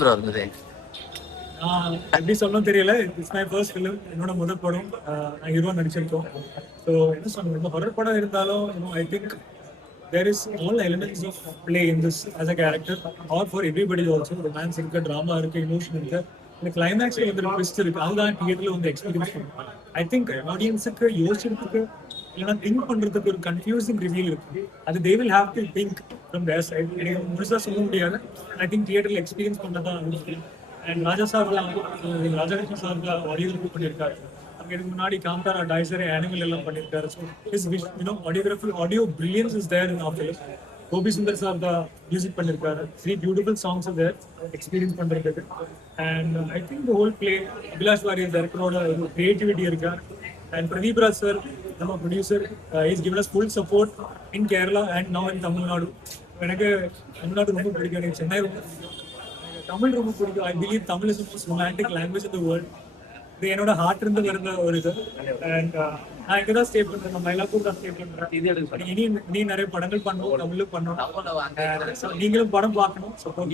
Bro இருந்தது. எப்படி சொல்லணும் தெரியல. இட்ஸ் மை ஃபர்ஸ்ட் ஃபிலிம், என்னோட முதல் படம். நான் ஹீரோ நடிச்சிருக்கோம். ஸோ என்ன சொல்றது, இந்த ஹொரர் படம் இருந்தாலும் I think there is all elements of play in this as a character or for everybody also. Romance இருக்கு, drama இருக்கு, emotion இருக்கு. இந்த கிளைமேக்ஸ்ல வந்து ஒரு ட்விஸ்ட் இருக்கு. அதுதான் தியேட்டர்ல வந்து எக்ஸ்பீரியன்ஸ் பண்ணுவாங்க. ஐ திங்க் ஆடியன்ஸுக்கு யோசிக்கிறதுக்கு இல்லைன்னா திங்க் பண்றதுக்கு ஒரு கன்ஃபியூசிங் ரிவீல் இருக்கு. அது they will have to think from their side. எனக்கு முழுசா சொல்ல முடியாது. ஐ திங்க் தியேட்டர்ல எக்ஸ்பீரியன்ஸ் பண்ணதான். And Raja sir Rajakrishnan sir audio பண்ணியிருக்காரு. இதுக்கு முன்னாடி காம்டாரா, டைசர், அனிமல் எல்லாம் பண்ணியிருக்காரு. So is audiography, audio brilliance is there in our film. Gopi Sundar sir தான் மியூசிக் பண்ணியிருக்காரு. 3 பியூட்டிஃபுல் சாங்ஸ் தேர் எக்ஸ்பீரியன்ஸ் பண்ணுறதுக்கு. And I think the whole play Abhilash Warrier டைரக்டரோட ஒரு கிரியேட்டிவிட்டி இருக்கா. அண்ட் பிரதீப் ராஜ் சார் நம்ம producer is given us full support in Kerala and now in Tamil Nadu. எனக்கு தமிழ்நாடு ரொம்ப பிடிக்கும், எனக்கு சென்னை ரொம்ப பிடிக்கும், தமிழ் ரொம்ப பிடிக்கும். I believe Tamil is most romantic language in the world. இது என்னோட ஹார்ட் இருந்து வருந்த ஒரு இது. அண்ட் நான் இங்கே தான் ஸ்டே பண்ணுறேன், நான் மயிலாப்பூர் தான் ஸ்டே பண்ணுறேன். இனி நிறைய படங்கள் பண்ணுவோம், தமிழும் பண்ணணும். நீங்களும் படம் பார்க்கணும், சப்போர்ட்.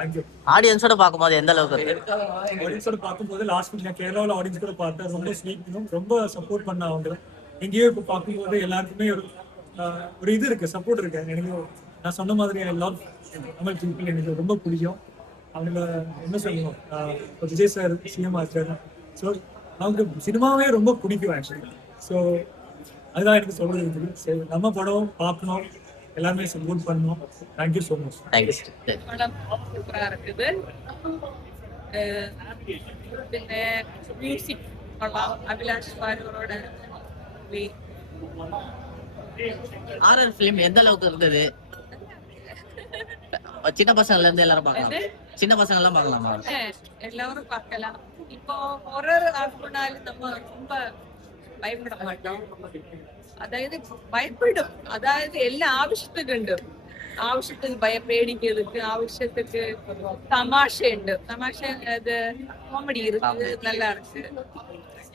தேங்க்யூ. ஆடியன்ஸோட பார்க்கும்போது எந்த அளவுக்கு ஆடியன்ஸோட பார்க்கும்போது லாஸ்ட் நான் கேரளாவில் ஆடியன்ஸ் கூட பார்த்தேன். ரொம்ப ஸ்வீட், ரொம்ப சப்போர்ட் பண்ண அவங்க. எங்கேயோ இப்போ பார்க்கும்போது எல்லாருக்குமே ஒரு இது இருக்கு, சப்போர்ட் இருக்கு. எனக்கு நான் சொன்ன மாதிரி ஐ லவ் தமிழ் பீப்புள், எனக்கு ரொம்ப பிடிக்கும். அவங்க என்ன சொல்லணும், விஜய் சார் சிஎம் ஆச்சார். ஸோ அவங்க சினிமாவே ரொம்ப பிடிக்கும் ஆக்சுவலி. ஸோ அதுதான் எனக்கு சொல்றது இருக்குது. ஸோ நம்ம படம் பார்க்கணும், எல்லாருமே சப்போர்ட் பண்ணணும். Thank you so much. படம் சூப்பராக இருக்குது. പിന്നെ மியூசிக் கொள்ளலாம். அபிலாஷ் வாரியரோட ஹாரர் ஃபிலிம் எந்த அளவுக்கு இருந்தது? சின்ன பசங்கள்ல இருந்து எல்லாரும் பார்க்கலாம், சின்ன பசங்க எல்லாம் பார்க்கலாமா? எல்லாரும் பார்க்கலாம். இப்போ ஹொரர் ஆகுனாலும் நம்ம ரொம்ப பயப்பட மாட்டோம். അതായത് ഭയപ്പെടും. അതായത് എല്ലാ ആവശ്യത്തിനുണ്ട്. ആവശ്യത്തിന് പേടിക്കുന്നതുக்கு ആവശ്യத்துக்கு തമാശയുണ്ട്. തമാശ அது காமெடி இருக்கு, நல்லா இருக்கு.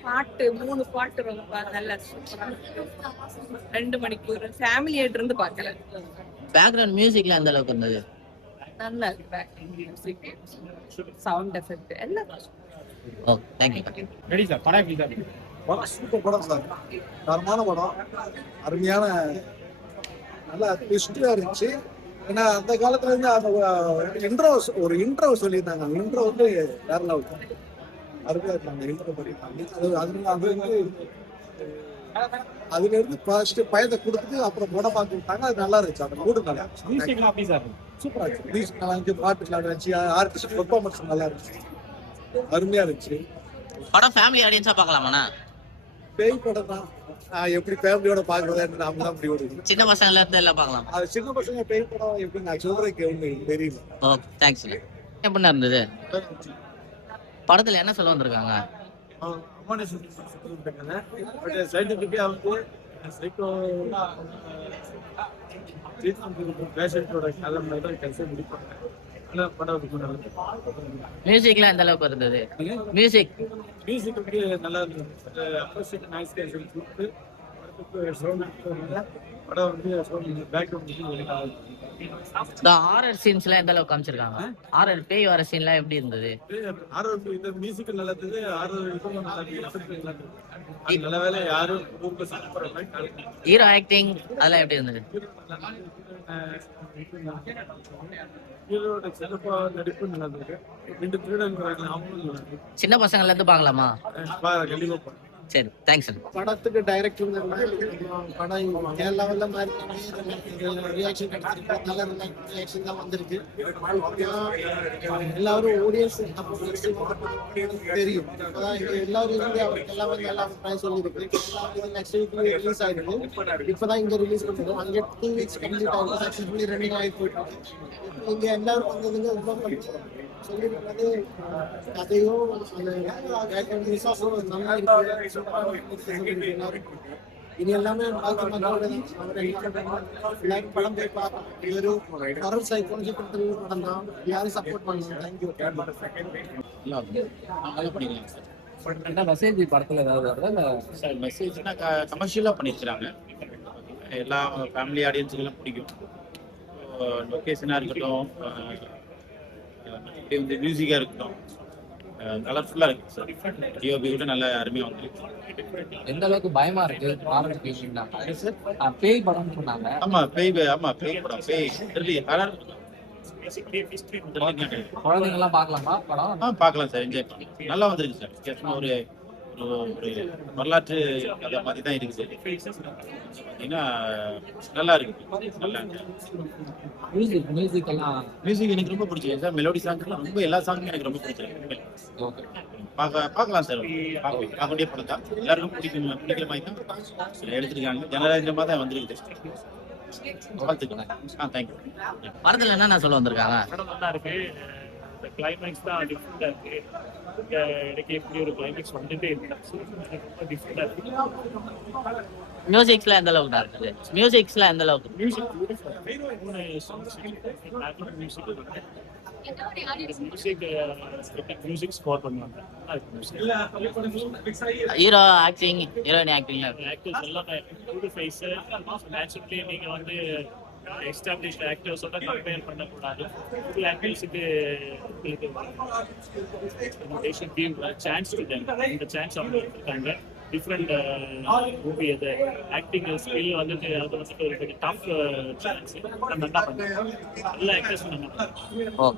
பாட்டு 3 பாட்டு ரொம்ப நல்லா சூப்பரா இருக்கு. 2 மணிக்கூர் ஃபேமிலியோட இருந்து பார்க்கலாம். பேக்ரவுண்ட் மியூசிக்ல அந்த அளவுக்கு இருந்தது? நல்லா இருக்கு. பேக்ரவுண்ட் மியூசிக், சவுண்ட் எஃபெக்ட் எல்லாம். ஓ தேங்க்யூ. Ready sir. படம் எப்படி சார்? படம் சூப்பர் படம் சார், தரமான படம், அருமையான நல்லா ட்விஸ்டாக இருந்துச்சு. ஏன்னா அந்த காலத்துல இருந்து அந்த இன்ட்ரோ சொல்லியிருந்தாங்க. அந்த இன்ட்ரோ வந்து வேற லெவல் அருமையாக இருந்தாங்க. இன்ட்ரோ பண்ணியிருந்தாங்க. அதுல இருந்து ஃபர்ஸ்ட் பயத்தை கொடுத்துட்டு அப்புறம் படம் பார்த்து விட்டாங்க. அது நல்லா இருந்துச்சு. அந்த மூடு நல்லா மியூசிக்லாம் எப்படி சார்? சூப்பரா இருந்துச்சு. மியூசிக் நல்லா இருந்துச்சு, பாட்டு நல்லா இருந்துச்சு, ஆர்டிஸ்ட் பெர்ஃபார்மன்ஸ் நல்லா இருந்துச்சு, அருமையா இருந்துச்சு. படம் ஃபேமிலி ஆடியன்ஸா பார்க்கலாமாண்ணா? பேய் படம் தான், எப்படி ஃபேமிலியோட பாக்குறதுன்னு நாம தான் முடிவு எடுக்கணும். சின்ன பசங்கள்ல இருந்து எல்லாம் பார்க்கலாம். அது சின்ன பசங்க பேய் படம் எப்படி நான் சொல்றதுக்கு ஒன்றும் தெரியல. ஓ தேங்க்ஸ். எப்படி இருந்தது? படத்துல என்ன சொல்ல வந்திருக்காங்க? சயின்டிபிக்கா வந்து சைக்கோ பேஷண்டோட கதை மாதிரி தான் கடைசியாக முடிப்பாங்க. மியூசிக்லாம் எந்த அளவுக்கு இருந்தது? மியூசிக் வந்து நல்லா இருந்தது. அப்போசிட் நாய்ஸ் கேன்சல் கொடுத்து படம் வந்து பேக்ரவுண்ட் இந்த ஹாரர் சீன்ஸ்லாம் எந்த அளவுக்கு காமிச்சிருக்காங்க? ஹாரர் பேய் வர சீன்லாம் எப்படி இருந்தது? ஆர்வம் இந்த மியூசிக் நல்லா இருந்தது. ஆர்வம் நல்லா நல்ல வேலை யாரும் ஹீரோ ஆக்டிங் அதெல்லாம் எப்படி இருந்தது? ஹீரோட சிறப்பா நடிப்பு நல்லா இருக்கு. 2 திருடங்க அவங்களும் சின்ன பசங்கள்ல இருந்து பார்க்கலாமா? கண்டிப்பா. சரி தேங்க்ஸ். படத்துக்கு டைரக்டர் படம் கேரளா லெவல்ல மாதிரி ரியாக்ஷன் கிடைச்சிருக்கு. நல்ல ரியாக்ஷன் தான் வந்திருக்கு. எல்லாரும் ஆடியன்ஸ் தெரியும். எல்லாரும் இருந்து அவருக்கு எல்லாம் வந்து எல்லா அபிப்பிராயம் சொல்லியிருக்கு. நெக்ஸ்ட் வீக் ரிலீஸ் ஆயிருக்கு. இப்பதான் இங்க ரிலீஸ் பண்ணுறோம். அங்கே 2 வீக்ஸ் கம்ப்ளீட் ஆயிருக்கு. சக்சஸ்ஃபுல்லி ரன்னிங் ஆகி போயிட்டு இங்க எல்லாரும் வந்ததுங்க ரொம்ப சொல்லியிருக்கிறது. கதையும் இனி எல்லாமே படம் போய் பார்க்கலாம். இது ஒரு ஹாரர் சைக்காலஜி படம் தான். யாரும் சப்போர்ட் பண்ணுங்க. தேங்க்யூ. மெசேஜ் படத்துல ஏதாவது வருதா? சார் மெசேஜ்னா கமர்ஷியலாக பண்ணியிருக்கிறாங்க. எல்லா ஃபேமிலி ஆடியன்ஸுக்கெல்லாம் பிடிக்கும். லொக்கேஷனாக இருக்கட்டும், இப்படி வந்து மியூசிக்காக இருக்கட்டும் கலர்ஃபுல்லாக இருக்கு சார். டிஓபி கூட நல்ல அருமையாக வந்து எந்த அளவுக்கு பயமா இருக்கு ஹாரர் பேய்னாங்க பேய் படம்னு சொன்னாங்க. ஆமாம் பேய் படம் பேய் ஹாரர் குழந்தைங்க எல்லாம் பார்க்கலாமா படம்? பார்க்கலாம் சார், என்ஜாய் பண்ணலாம். நல்லா வந்துருக்கு சார். வித்தியாசமா ஒரு ஒரு வரலாற்று கதை மாதிரி தான் இருக்குது. பார்த்தீங்கன்னா நல்லா இருக்கு. நல்லா மியூசிக் எல்லாம் மியூசிக் எனக்கு ரொம்ப பிடிச்சது சார். மெலோடி சாங்ஸ்லாம் ரொம்ப எல்லா சாங்கும் எனக்கு ரொம்ப பிடிச்சிருக்கு. ஓகே. பார்க்கலாம் சார். பார்க்க வேண்டிய படம் தான். எல்லாருக்கும் பிடிக்கிற மாதிரி தான் எடுத்துருக்காங்க. ஜனராஜமாக தான் வந்துருக்குது. வாழ்த்துக்கள். தேங்க்யூ. படத்துல என்னென்ன சொல்ல வந்திருக்காங்க? படம் நல்லா இருக்கு. இந்த கிளைமேக்ஸ் தான் டிஃப்ரெண்டா இருக்கு. எனக்கு எப்படி ஒரு கிளைமேக்ஸ் வந்துட்டே இருக்கு. ரொம்ப டிஃப்ரெண்டா இருக்கு. மியூசிக்ஸ்ல எந்த அளவுக்கு இருக்குது? மியூசிக்ஸ்ல எந்த அளவுக்கு? Music beautiful. மியூசிக் ஸ்கோர் பண்ணுவாங்க. Hero acting, heroine acting actors எல்லாமே புது ஃபேஸ். நேச்சுரலி நீங்க வந்து எஸ்டாப்ளிஷ்ட் ஆக்டர்ஸோட கம்பேர் பண்ணக்கூடாது. புது ஆக்டர்ஸுக்கு they should give a chance to them. இந்த சான்ஸ் அவங்க கொடுத்தாங்க. டிஃப்ரெண்ட் மூவி அது. ஆக்டிங் ஸ்கில் வந்துட்டு அது வந்துட்டு ஒரு பெரிய டஃப் சான்ஸ். நம்ம என்ன பண்ணுறோம், எல்லா ஆக்டர்ஸும் நம்ம ஓகே.